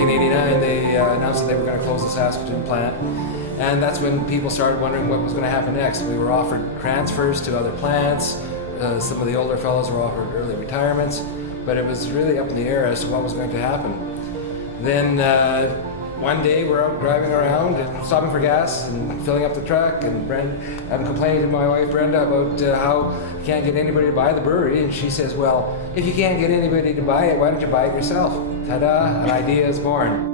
1989, they announced that they were going to close the Saskatoon plant. And that's when people started wondering what was going to happen next. We were offered transfers to other plants. Some of the older fellows were offered early retirements, but it was really up in the air as to what was going to happen. Then one day we're out driving around and stopping for gas and filling up the truck, and I'm complaining to my wife Brenda about how you can't get anybody to buy the brewery, and she says, well, if you can't get anybody to buy it, why don't you buy it yourself? Ta-da, an idea is born.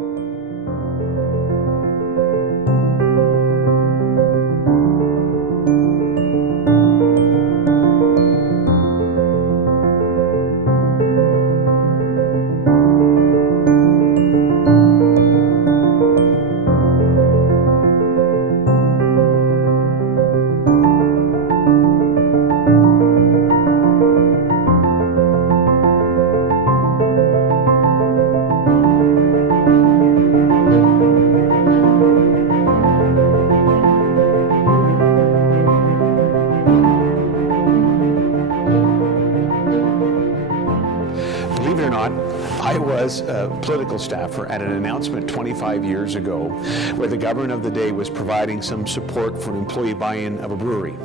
Believe it or not, I was a political staffer at an announcement 25 years ago where the government of the day was providing some support for an employee buy-in of a brewery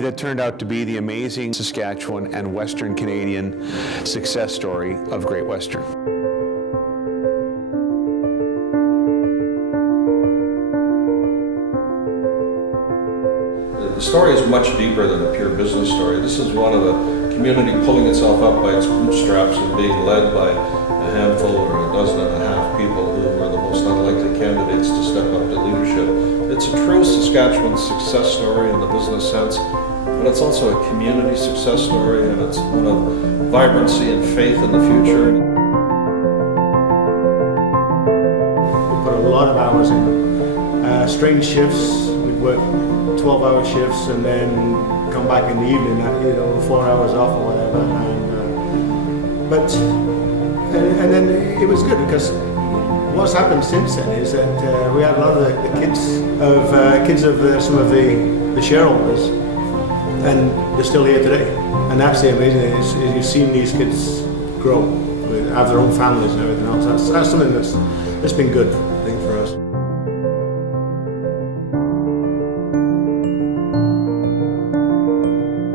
that turned out to be the amazing Saskatchewan and Western Canadian success story of Great Western. The story is much deeper than a pure business story. This is one of the community pulling itself up by its bootstraps and being led by a handful or a dozen and a half people who are the most unlikely candidates to step up to leadership. It's a true Saskatchewan success story in the business sense, but it's also a community success story, and it's one of vibrancy and faith in the future. We put a lot of hours in, strange shifts. We'd work 12-hour shifts and then come back in the evening, 4 hours off or whatever. And then it was good because what's happened since then is that we had a lot of the kids of some of the shareholders, and they're still here today. And that's the amazing thing is you've seen these kids grow, have their own families and everything else. That's something that's been good, I think, for us.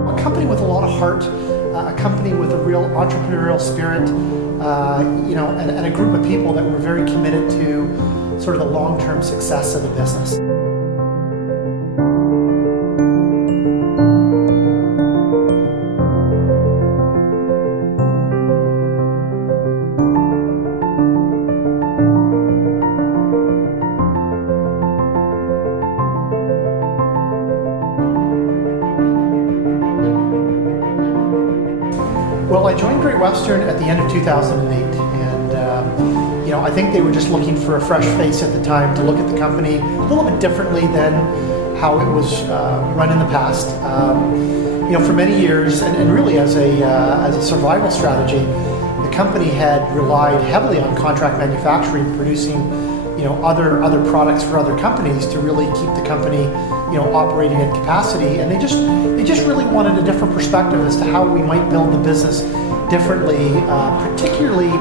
A company with a lot of heart, a company with a real entrepreneurial spirit, and a group of people that were very committed to sort of the long-term success of the business. Well, I joined Great Western at the end of 2008, and I think they were just looking for a fresh face at the time to look at the company a little bit differently than how it was run in the past. For many years, and really as a survival strategy, the company had relied heavily on contract manufacturing, producing other products for other companies to really keep the company operating at capacity, and they just really wanted a different perspective as to how we might build the business differently, particularly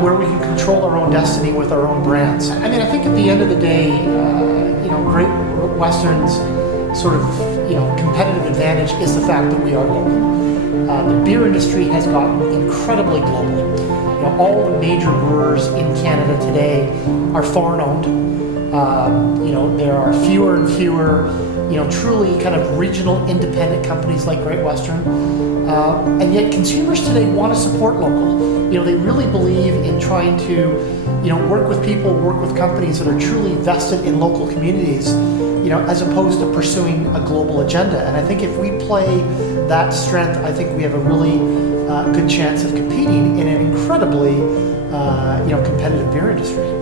where we can control our own destiny with our own brands. I mean, I think at the end of the day, Great Western's sort of competitive advantage is the fact that we are local. The beer industry has gotten incredibly global. All the major brewers in Canada today are foreign owned. There are fewer and fewer, truly kind of regional independent companies like Great Western. And yet consumers today want to support local. They really believe in trying to, work with people, work with companies that are truly vested in local communities, as opposed to pursuing a global agenda. And I think if we play that strength, I think we have a really good chance of competing in an incredibly, competitive beer industry.